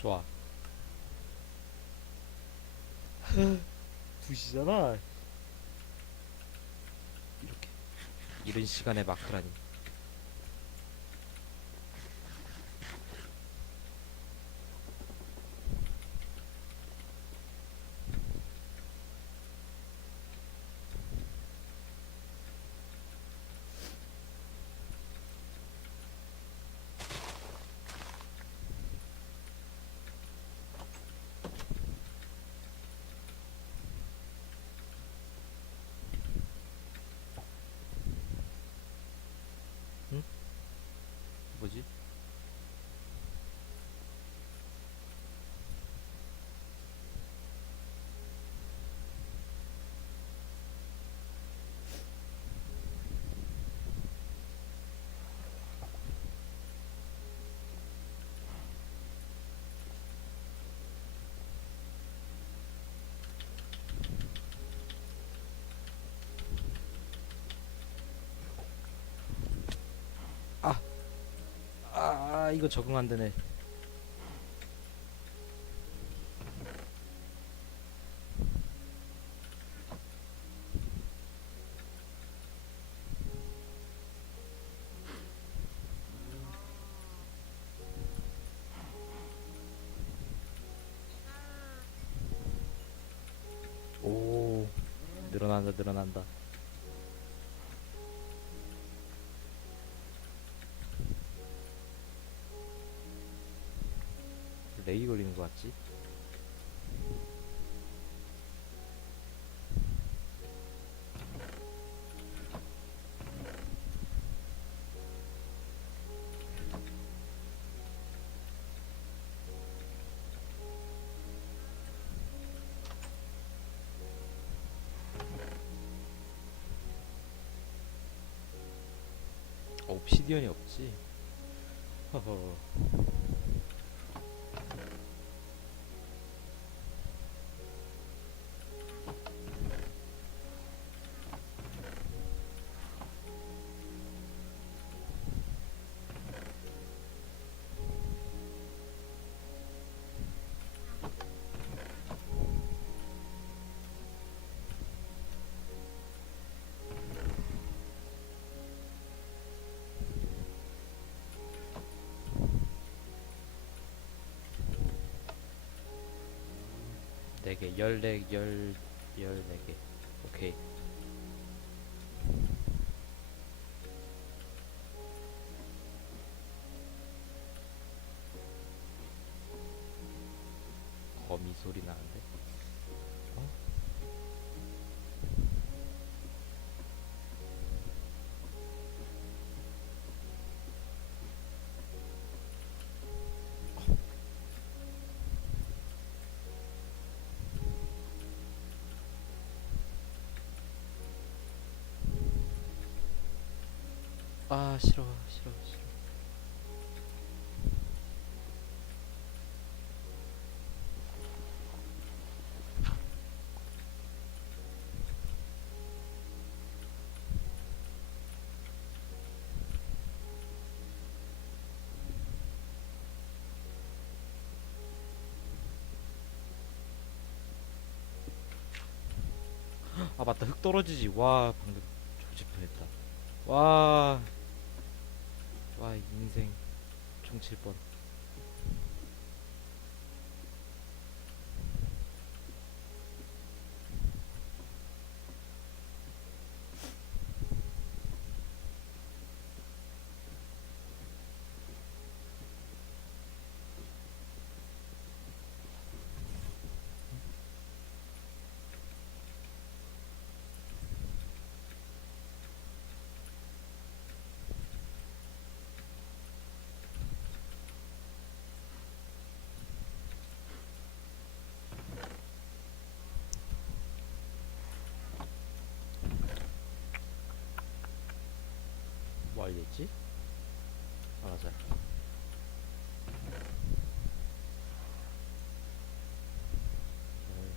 좋아. 2시잖아. 이렇게. 이른 시간에 마크라니. 뭐지? 아 이거 적응 안 되네. 오 늘어난다 늘어난다. 레이 걸리는 것 같지? 옵시디언이 없지. 허허. 네 개, 열네, 열, 열네 개. 오케이. 거미 소리 나는데? 아 싫어 싫어 싫어. 아 맞다. 흙 떨어지지. 와 방금 조질 뻔했다. 와 와 인생 총칠 뻔. 뭐 알겠지? 아 맞아. 음.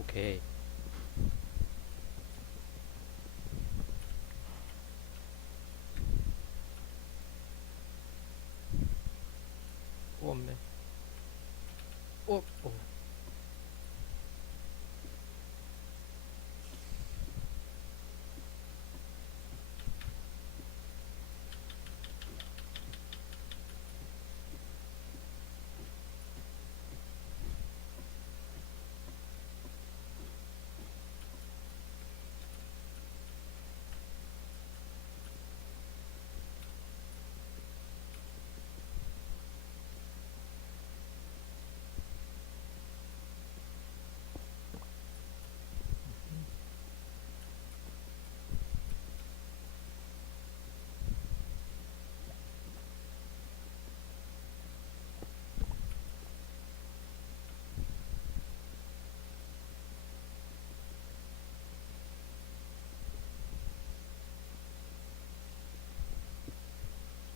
오케이.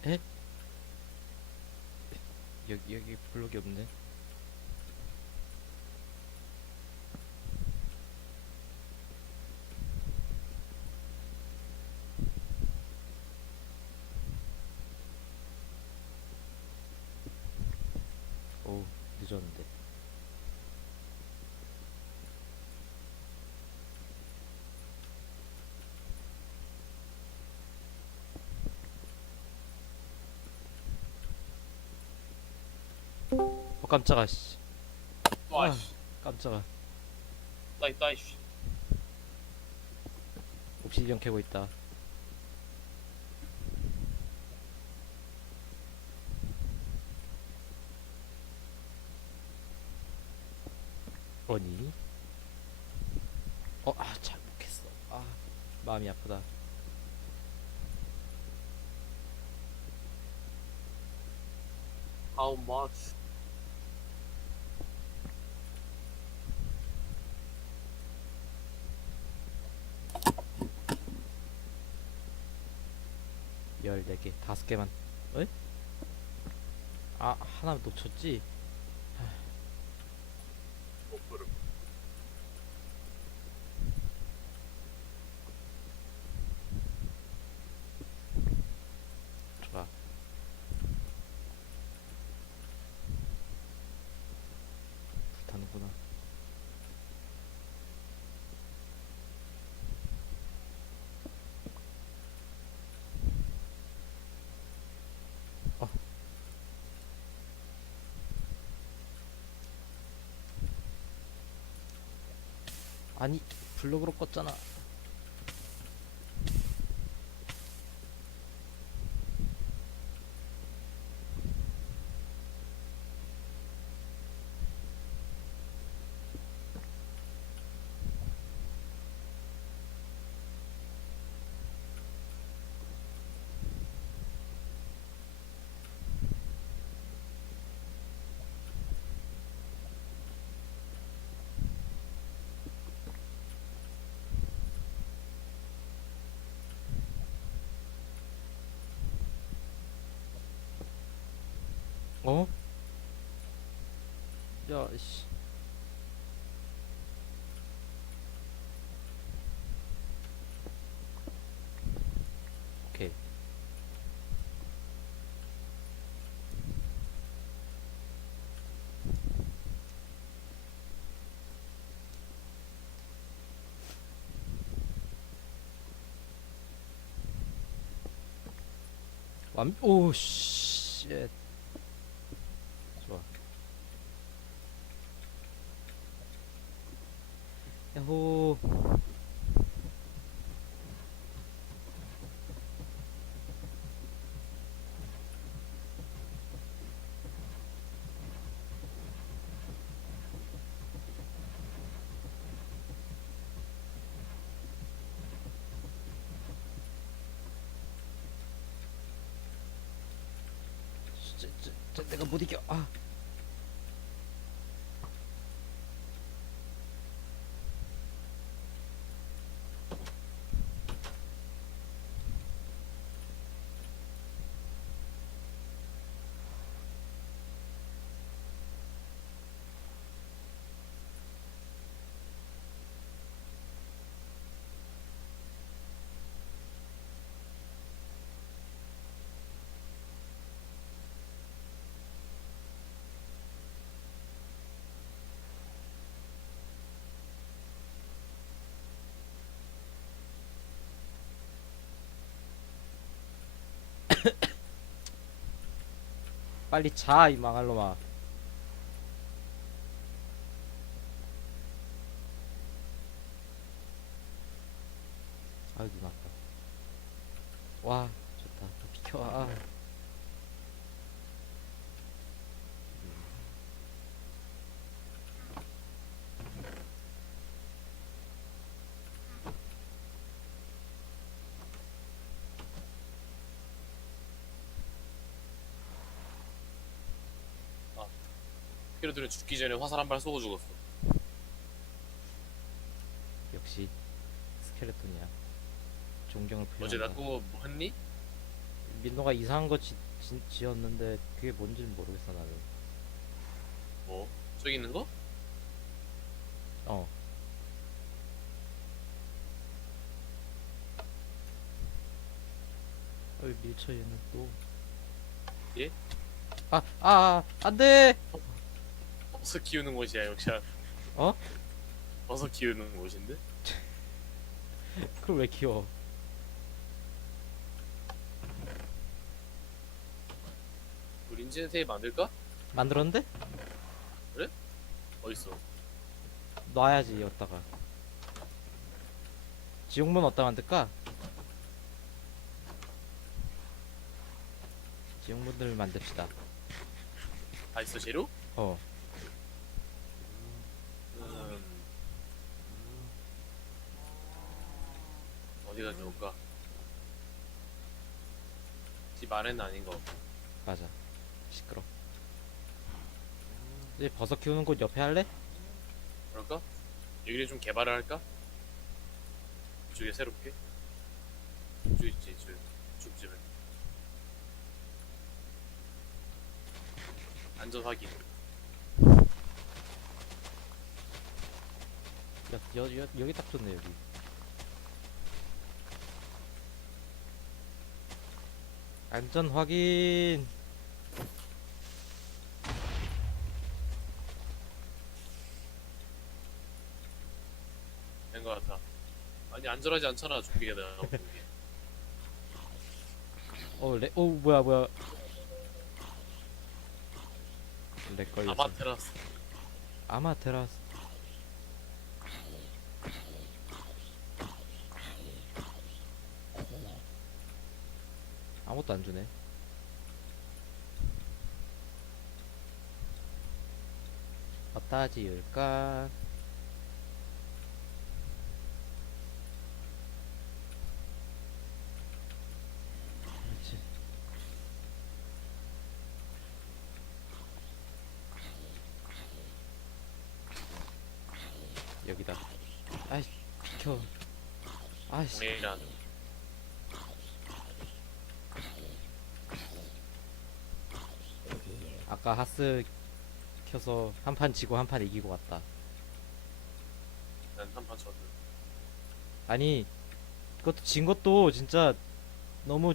에? 여기 여기 블록이 없네. 오 늦었는데. 어 깜짝아 씨. 와, 아. 씨. 깜짝아. 따이, 따이, 씨. 옵시디언 캐고 있다. 아니? 어, 아, 잘못했어. 아, 마음이 아프다. How much? 열네 개, 다섯 개만. 에? 아, 하나 놓쳤지? 목표를. 좋아. 불타는구나. 어. 아니, 블록으로 껐잖아. 어? 야, 씨. 오케이. 완, 오, 씨. 좋아. 야호. 저, 저, 저, 내가 못 이겨. 아. 빨리 자, 이 망할 놈아. 아유, 눈 아파. 와, 좋다. 좀 비켜. 아. 피로들은 죽기 전에 화살 한 발 쏘고 죽었어. 역시 스켈레톤이야. 존경을 어제 표현한다. 나또 뭐 했니? 민노가 이상한 거 지, 지, 지었는데 그게 뭔지는 모르겠어 나는 뭐 저기 있는 거? 어 어, 밀쳐 얘는 또 예? 아, 아, 아, 안 돼! 버섯 키우는 곳이야 역시 어? 버섯 키우는 곳인데? 그걸 왜 키워? 우리 인지는 테이프 만들까? 만들었는데? 어딨어 놔야지, 여기다가. 지옥문 어디다 만들까? 지옥문을 만듭시다. 다 있어 재료? 어. 어디가 좋을까? 집 안에는 아닌 거 맞아. 시끄러. 이제 버섯 키우는 곳 옆에 할래? 그럴까? 여기를 좀 개발을 할까? 이쪽에 새롭게? 이쪽 있지 이쪽 죽집에 안전 확인 여, 여, 여, 여기 딱 좋네, 여기. 안전 확인. 된거 같아 아니 안전하지 않잖아 좀비가 나오는 게 어, 레, 어, 뭐야, 뭐야. 렉 걸렸어. 아마테라스 아마테라스. 아무것도 안 주네. 어디다 지을까? 그렇지. 여기다. 아이, 비켜. 아이씨. 동해란 아까 하스 켜서 한 판 지고 한 판 이기고 왔다. 난 한판 쳤는 아니, 그것도 진 것도 진짜 너무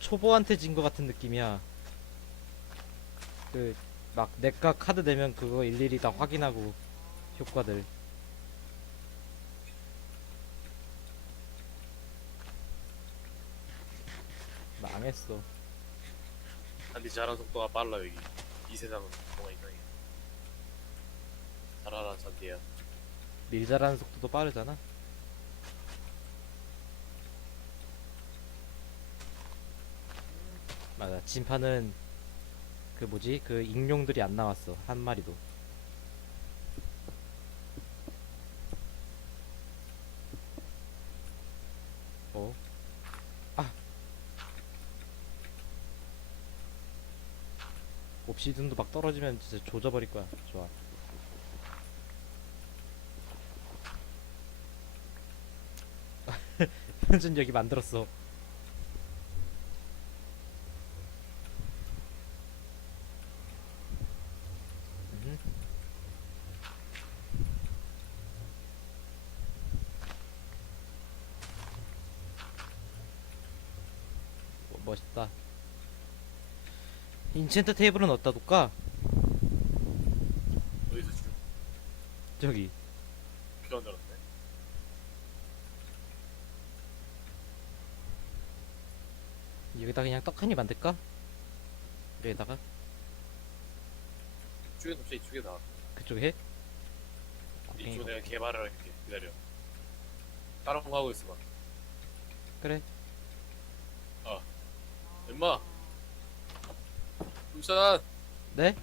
초보한테 진 것 같은 느낌이야. 그, 막, 내가 카드 내면 그거 일일이 다 확인하고, 효과들. 망했어. 단디 자란 속도가 빨라 여기 이 세상은 뭐가 이상해 살아라 잔디야 밀 잘하는 속도도 빠르잖아. 맞아. 진파는 그 뭐지? 그 익룡들이 안 나왔어. 한 마리도. 어? 아. 옵시든도 막 떨어지면 진짜 조져버릴 거야. 좋아. 현준 여기 만들었어. 음. 뭐, 멋있다. 인챈트 테이블은 어디다 둘까? 어디서 지금 저기. 비가 내렸네 여기다 그냥 떡하니 만들까? 여기다가 이쪽에 갑자기 이쪽에 나 그쪽에 해? 이쪽 내가 개발을 할게 기다려 다른 거 하고 있어봐 그래. 엄마 울산 네?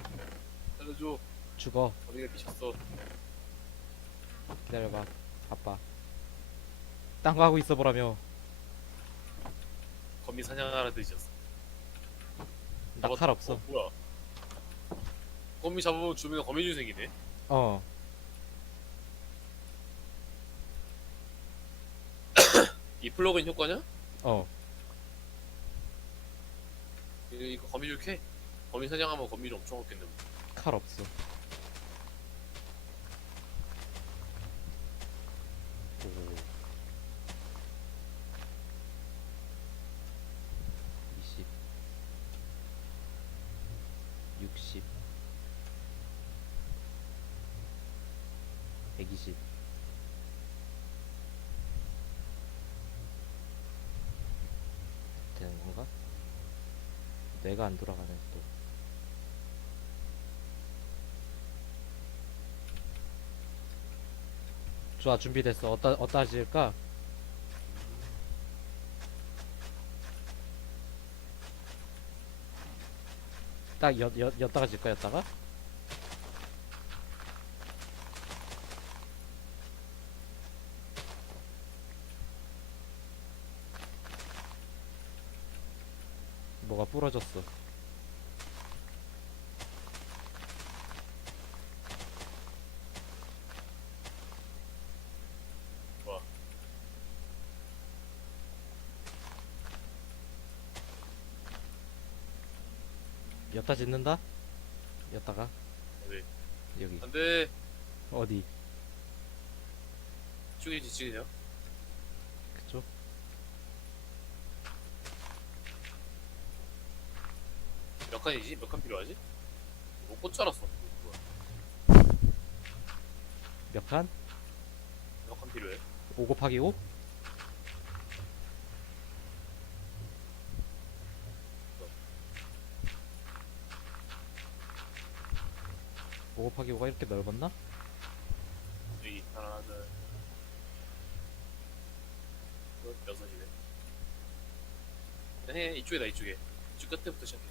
살려줘 죽어. 어디가 미쳤어 기다려봐. 바빠. 딴 거 하고 있어 보라며. 거미 사냥하라 드셨어 나 칼 없어. 어, 뭐야 거미 잡으면 주민가 거미줄 생기네 어. 이 플러그인 효과냐? 어. 이거, 이거 거미줄 캐. 거미 사냥하면 거미줄 엄청 얻겠네. 칼 없어. 오. 20 60 120 되는 건가? 뇌가 안 돌아가네 또. 좋아 준비됐어 어디다 어디다 지을까? 딱 여, 여, 였다가 질까 였다가? 뭐가 부러졌어 였다 짓는다? 였다가 어디? 여기 안 돼. 어디 이쪽에 지치네요. 그쪽? 몇 칸이지? 몇 칸 필요하지? 못꽂 알았어. 몇 칸? 몇 칸 필요해? 5 곱하기 5? 오 곱하기 5가 이렇게 넓었나? 여기 하나, 둘, 셋, 여섯이네. 네, 이쪽에다 이쪽에. 이쪽 끝에부터 시작해.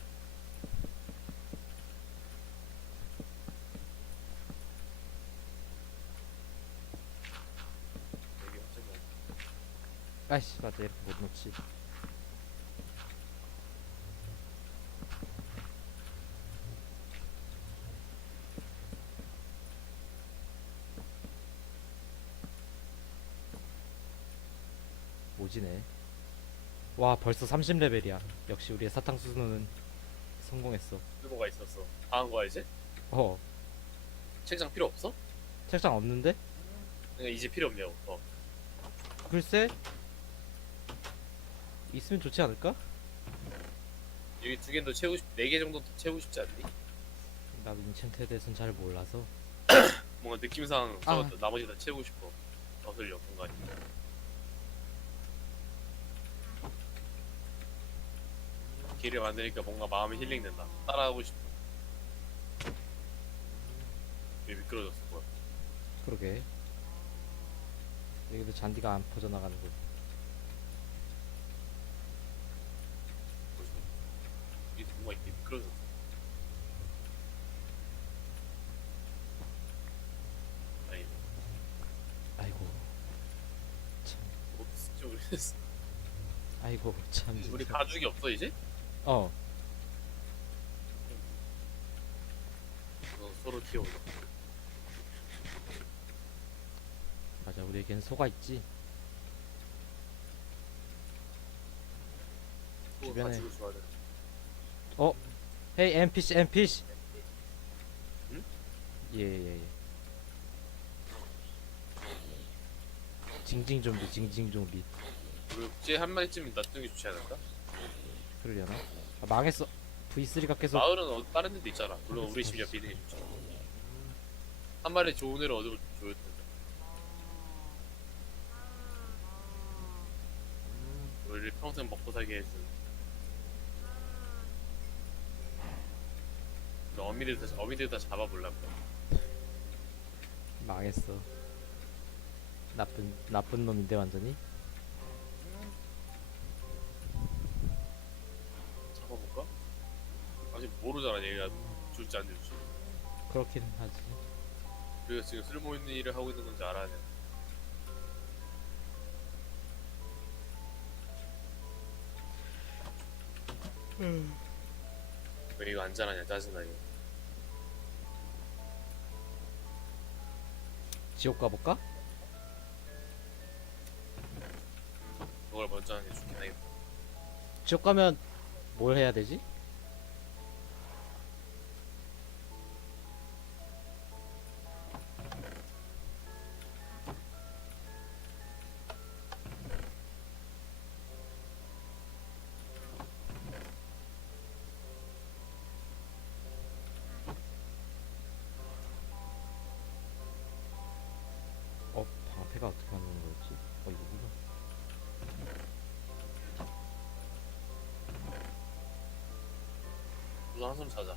여기 갑자기 아이씨 맞아 이렇게 못 놓지 오지네 와 벌써 30레벨이야 역시 우리의 사탕수수는 성공했어 뭐가 있었어. 다한 거야 이제? 어 책장 필요 없어? 책장 없는데? 그러니까 이제 필요 없냐고. 어. 글쎄 있으면 좋지 않을까? 여기 두더 채우고 싶, 네개 정도 더 채우고 싶지 않니? 나도 인챈트에 대해서는 잘 몰라서 뭔가 느낌상 아. 나머지 다 채우고 싶어. 거슬려 공간이. 길을 만드니까 뭔가 마음이 힐링된다. 따라하고 싶어. 왜 미끄러졌어, 뭐야? 그러게 여기도 잔디가 안 퍼져나가는 거 뭐지? 여기 뭔가 이렇게 미끄러졌어. 아니, 아이고 참뭐 진짜 모르겠어. 아이고 참 우리 진짜. 가죽이 없어 이제? 어 어, 서로 튀어오자. 맞아 우리에겐 소가 있지 주변에- 좋아하는. 헤이 NPC NPC 응? 예예 예 징징 좀비 징징 좀비 우리 국제 한 마리쯤 게 좋지 않을까? 그러려나 아, 망했어 V3가 계속 마을은 어, 다른 데도 있잖아. 물론 우리 집 옆에 있는 게 좋지. 한 마리 좋은 애를 얻으면 좋을 텐데. 우리를 평생 먹고 살게 해준. 우리 어미들 다 어미들 다 잡아볼라 그래. 망했어 나쁜 나쁜 놈인데 완전히 아직 모르잖아 얘가 줄지 안 줄지. 그렇긴 하지 우리가 지금 쓸모 있는 일을 하고 있는 건지 알아야 돼. 왜 이거 안 잘하냐 짜증나 이거. 지옥 가볼까? 그걸 먼저 하는 게 좋긴 하겠다. 지옥 가면 뭘 해야 되지? 우선 한숨 자자.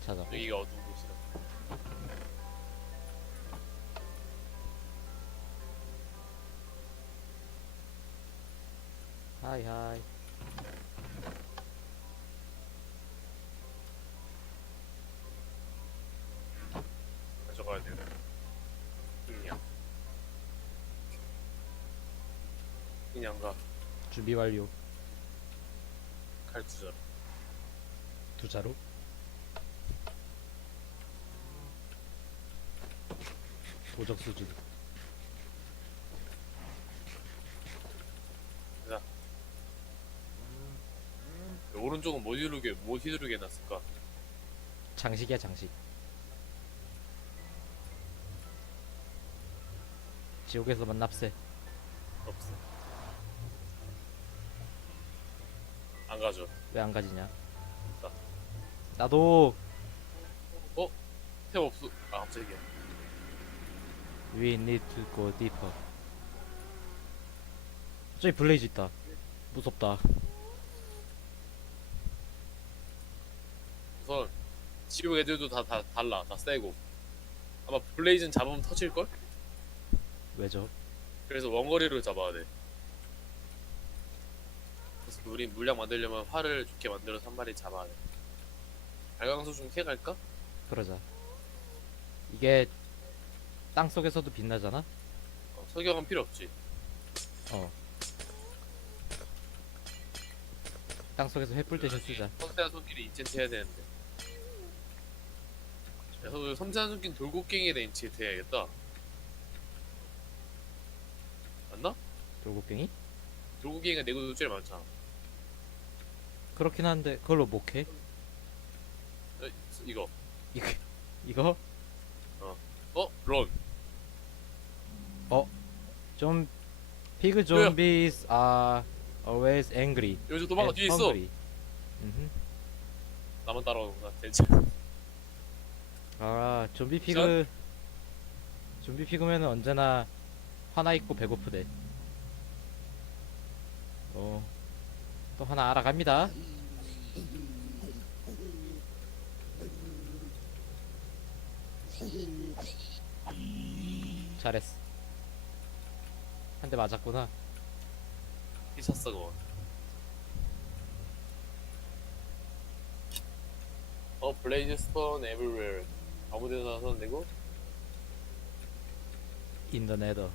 찾아. 여기가 어두운 곳이라. 하이 하이. 가져가야 돼. 그냥. 그냥 가. 준비 완료. 칼 두자. 두 자로. 도적 수준. 오른쪽은 뭐 휘두르게 뭐 휘두르게 놨을까? 장식이야 장식. 지옥에서 만 납세. 없어. 안 가져. 왜안 가지냐? 나. 나도 탭 없어. 아 갑자기야. We need to go deeper. 저기 블레이즈 있다. 무섭다. 우선 지옥 애들도 다, 다 달라. 다 세고. 아마 블레이즈는 잡으면 터질 걸? 왜죠? 그래서 원거리로 잡아야 돼. 그래서 우리 물량 만들려면 활을 좋게 만들어서 한 마리 잡아야 돼. 발광소 좀 캐갈까? 그러자. 이게 땅 속에서도 빛나잖아. 어, 석영은 필요 없지. 어. 땅 속에서 횃불 대신 쓰자. 섬세한 손길이 인챈트 해야 되는데. 그래서 섬세한 손길 돌고갱이에다 인챈트 해야겠다. 맞나? 돌고갱이? 돌고갱이가 내구도 제일 많잖아. 그렇긴 한데 그걸로 목해? 어, 이거. 이거 이거 어? 런. 좀 피그 zombies are always angry. 여기서 도망가 and 뒤에 있어. hungry. 음흠. 나만 따라오는구나. 대체. 아 좀비 피그 좀비 피그면은 언제나 화나 있고 배고프대. 어. 또 하나 알아갑니다. 잘했어. 한 대 맞았구나. 미쳤어 그거. 어 블레이즈 스폰 에브리웨어 아무 데나 놔서는 되고 In the nether.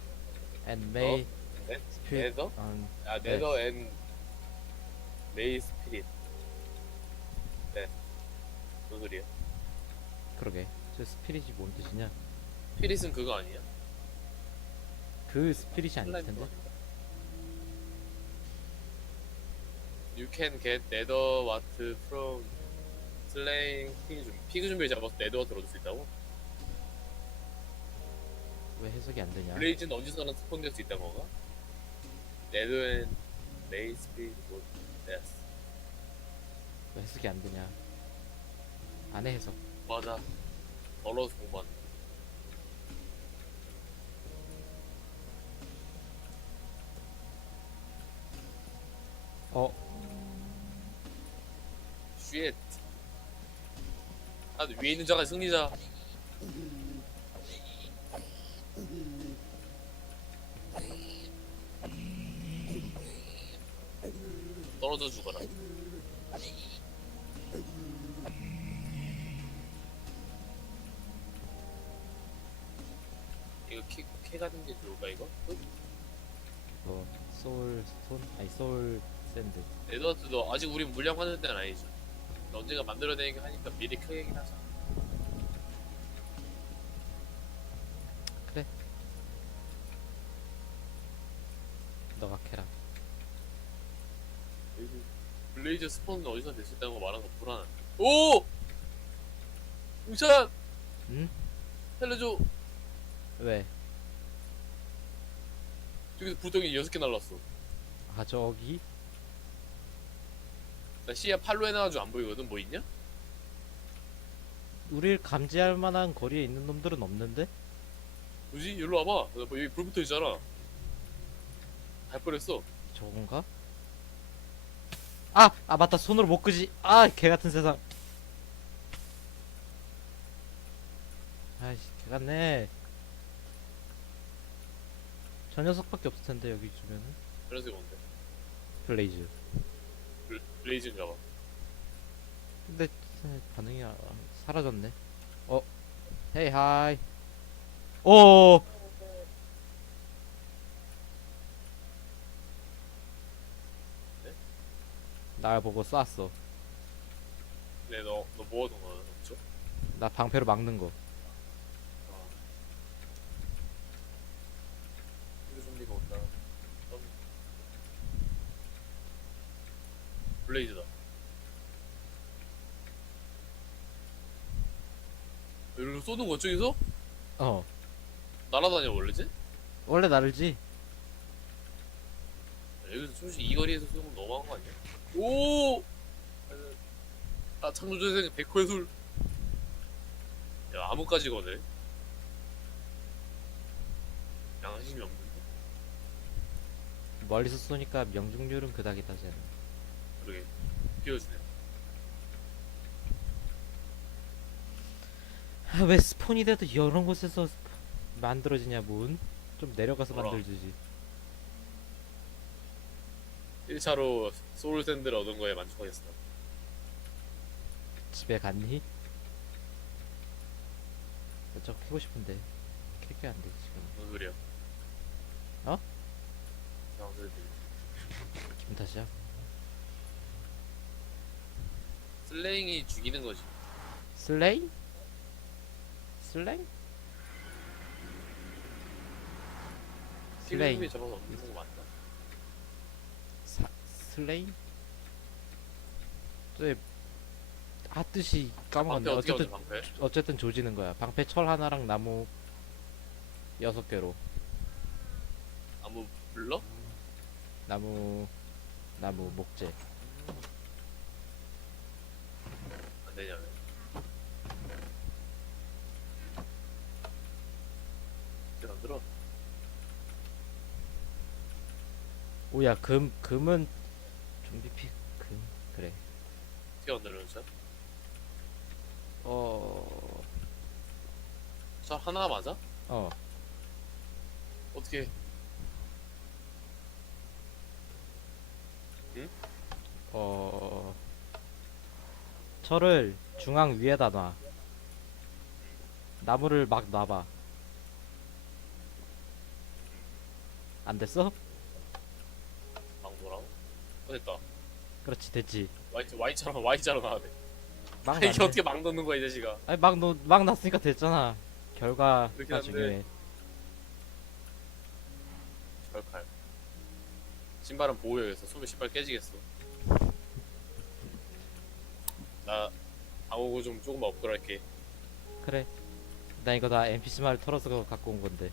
And may 네? spirit 네더? on 아 네. 네더 앤 메이 스피릿 네 무슨 소리야 그러게. 저 스피릿이 뭔 뜻이냐? 스피릿은 그거 아니야? 그 스피릿이 아닐 텐데. You can get nether what from slaying 피그 준비 피그 준비를 잡아서 네더 들어줄 수 있다고? 왜 해석이 안 되냐? 블레이즈는 어디서나 스폰될 수 있다는 건가? 네더 앤 메이 스피릿 뭐 데스 왜 해석이 안 되냐? 안 해 해석. 맞아 더러워서 공부한 어, 쉣. 아, 위에 있는 자가 승리자. 떨어져 죽어라. 가는 게 좋을까 이거? 뭐 소울 손 아니 소울 샌드. 에드워드도 아직 우리 물량 받을 때는 아니죠. 언제가 만들어내긴 하니까 미리 크게긴 하자. 너가 캐라. 블레이즈 스폰은 어디서 될 수 있다는 거 말하는 거 불안한. 오! 우찬! 응? 살려줘! 왜? 저기서 불덩이 6개 날랐어. 아 저기 나 시야 팔로 해놔가지고 안 보이거든? 뭐 있냐? 우릴 감지할 만한 거리에 있는 놈들은 없는데? 뭐지? 여기로 와봐. 나뭐 여기 불 붙어 있잖아. 갈 뻔했어. 저건가? 아! 아 맞다 손으로 못 끄지 아 개같은 세상 아이씨 개같네 저 녀석밖에 없을 텐데 여기 주면은 그래서 뭔데? 블레이즈 블- 블레이즈인가 봐. 근데 반응이 아- 사라졌네 어 헤이 하이 오 네? 날 보고 쐈어 근데 너, 너 뭐하던 거야? 없죠? 나 방패로 막는 거 아. 피그 좀비가 온다. 음. 블레이즈다. 이렇게 쏘는 거 저기서? 어 날아다녀 원래지? 원래 나를지 여기서 솔직히 이 거리에서 쏘는 건 너무한 거 아니야? 오! 아 창조재생 백호의 술. 야 암흑까지 거네. 양심이 없는데? 멀리서 쏘니까 명중률은 그닥이다 쟤는 그러게 띄워주네. 아, 왜 스폰이 돼도 이런 곳에서 만들어지냐 문? 좀 내려가서 뭐라? 만들지지 1차로 소울 샌드를 얻은 거에 만족하겠어. 집에 갔니? 저거 캐고 싶은데 캐게 안 돼 지금 무슨 소리야? 어? 이상한 소리. 기분 탓이야? 슬레잉이 죽이는 거지. 슬레이? 슬랭? 슬레잉 피그좀비 잡아서 없는 거 맞나? 사, 슬레이? 저 아, 뜻이 방패 까먹었네 어떻게 어쨌든 방패? 어쨌든 조지는 거야 방패 철 하나랑 나무 여섯 개로 아무 불러? 나무 나무 목재 안 어떻게 안 들어? 오야 금 금은 좀비 피금 그래 어떻게 안 들어 진짜? 어저 하나 맞아? 어. 어떻게? 어 철을 중앙 위에다 놔 나무를 막 놔봐 안 됐어? 막 뭐라고? 어, 됐다. 그렇지 됐지 Y Y처럼 Y자로 나와야 돼. 막 이게 놨네. 어떻게 막 넣는 거야 이 자식아? 아니 막, 놓, 막 놨으니까 됐잖아 결과가 그렇긴 한데. 중요해 절칼. 신발은 보호해야겠어. 손에 신발 깨지겠어. 나 방어구 좀 조금만 업그레이드 할게. 그래 나 이거 다 NPC 말 털어서 갖고 온 건데